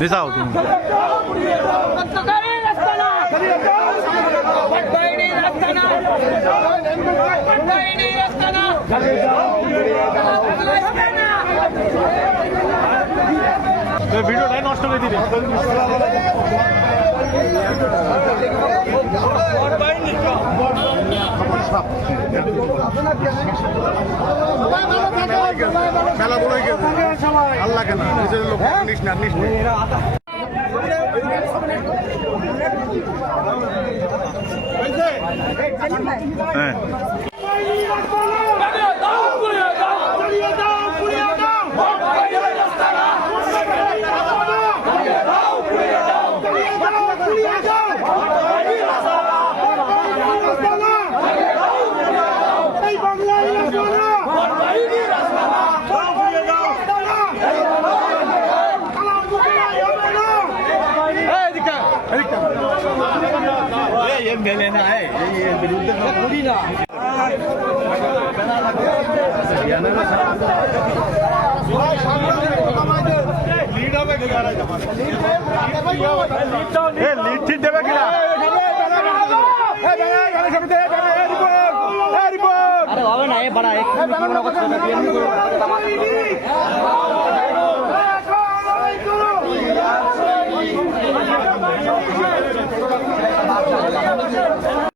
দিছাও তুমি ভিডিওটাই নষ্ট করে দিবে মেলা বলে গেছে আল্লাহ কেন নিজের লোক নিস না হ্যাঁ মেলে না বিরুদ্ধে করি না লিড ঠিক দেবে কিনা হবে না এ বড়া